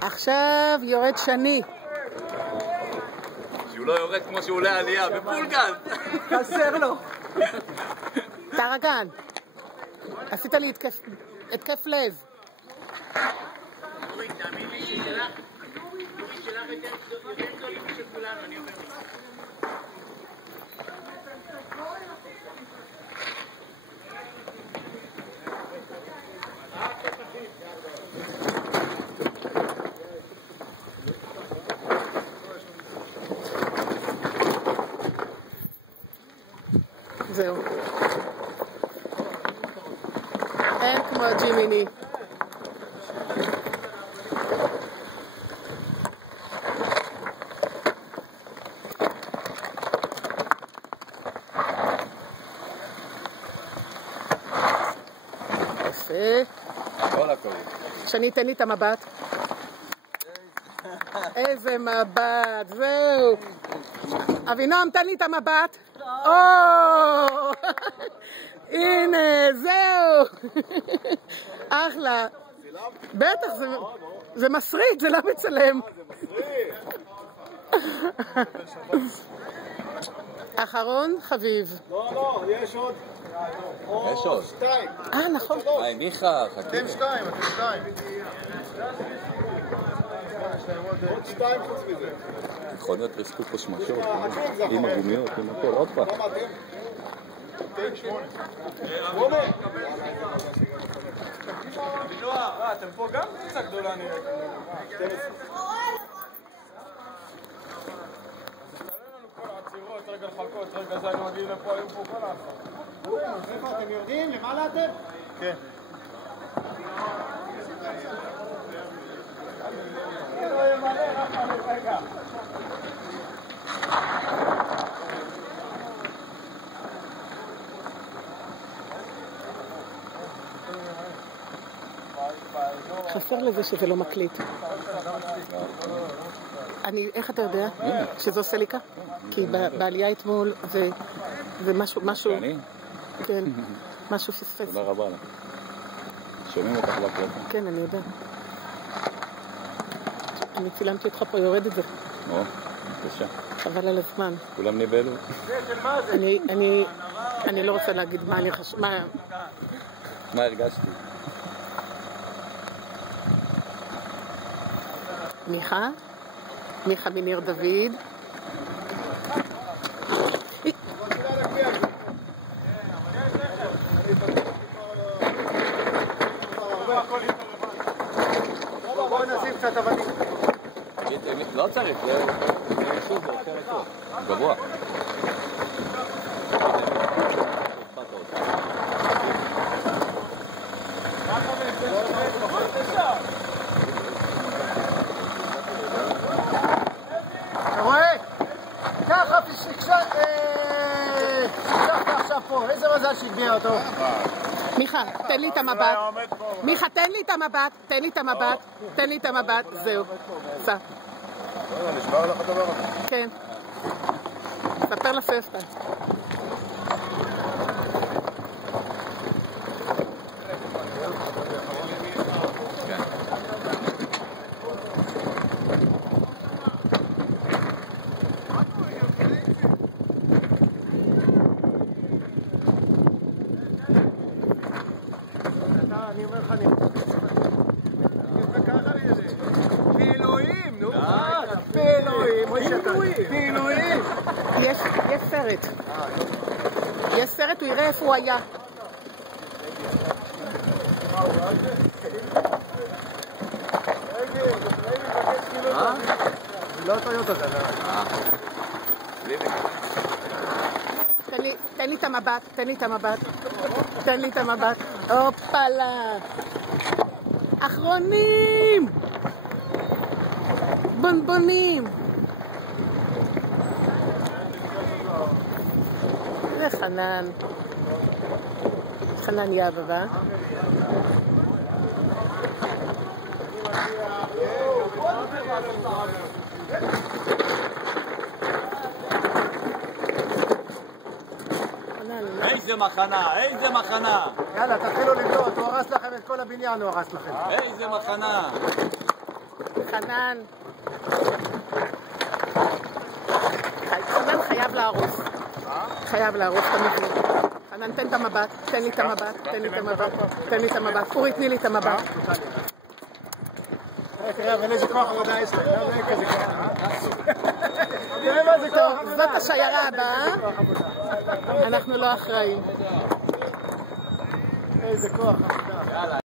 עכשיו יורד שני. שהוא לא יורד כמו שהוא עולה עלייה, בפול גז. חסר לו. טרגן, עשית לי התקף לב. זהו. אין כמו הג'ימיני. יפה. כל הכל. שאני אתן לי את המבט. איזה מבט, זהו. אבינועם, תן לי את המבט. הנה, זהו. אחלה. בטח, זה מסריט, זה לא מצלם. אחרון חביב. לא, יש עוד. יש עוד. שתיים. נכון. היי, מיכה, חכה. אתם שתיים, אתם שתיים. עוד שתיים חוץ מזה. יכול להיות ריסקו פה שמשות, עם הגומיות, עם הכל, עוד פעם. תן שמונה. שמונה. אתם פה גם קצת גדולה נראית. 12. עצירות, רגע לחכות, רגע זה היינו מגיעים לפה, היו פה כל האחר. איפה אתם יורדים? למעלה אתם? כן. חסר לזה שזה לא מקליט. איך אתה יודע שזו סליקה? כי בעלייה אתמול זה משהו... שאני? כן, משהו פספס. תודה רבה לך. שומעים אותך בקלטה. כן, אני יודע. אני צילמתי אותך פה, יורד את זה. בבקשה. חבל על הזמן. כולם נבלו. אני לא רוצה להגיד מה אני חושב... מה הרגשתי? מיכה מניר דוד. בואו נשים קצת אבנים. לא צריך, זה גבוה. אתה רואה? ככה שיקשרת עכשיו פה, איזה מזל שהגביע אותו. מיכה, תן לי את המבט. מיכה, תן לי את המבט. זהו. סע. נשמע לך הדבר הזה. כן. ספר לפסטה. אני אומר לך, פילויים, נו. פילויים. יש סרט. יש סרט, הוא יראה איפה הוא היה. לא טויוטה כזה. תן לי את המבט. הופלה. אחרונים. בונבונים. זה חנן יבבה. איזה מחנה. יאללה, תתחילו לבנות, הוא הרס לכם את כל הבניין, הוא הרס לכם. איזה מחנה. חנן. חנן חייב להרוס. חייב להרוס את המבנה. חנן, תן את המבט, תן לי את המבט, תן לי את המבט, תן לי את המבט. אורי, תני לי את המבט. תראה, אבל איזה כוח עבודה יש להם, לא יודע כזה כוח. תראה מה זה כוח עבודה. זאת השיירה הבאה, אנחנו לא אחראים. איזה כוח.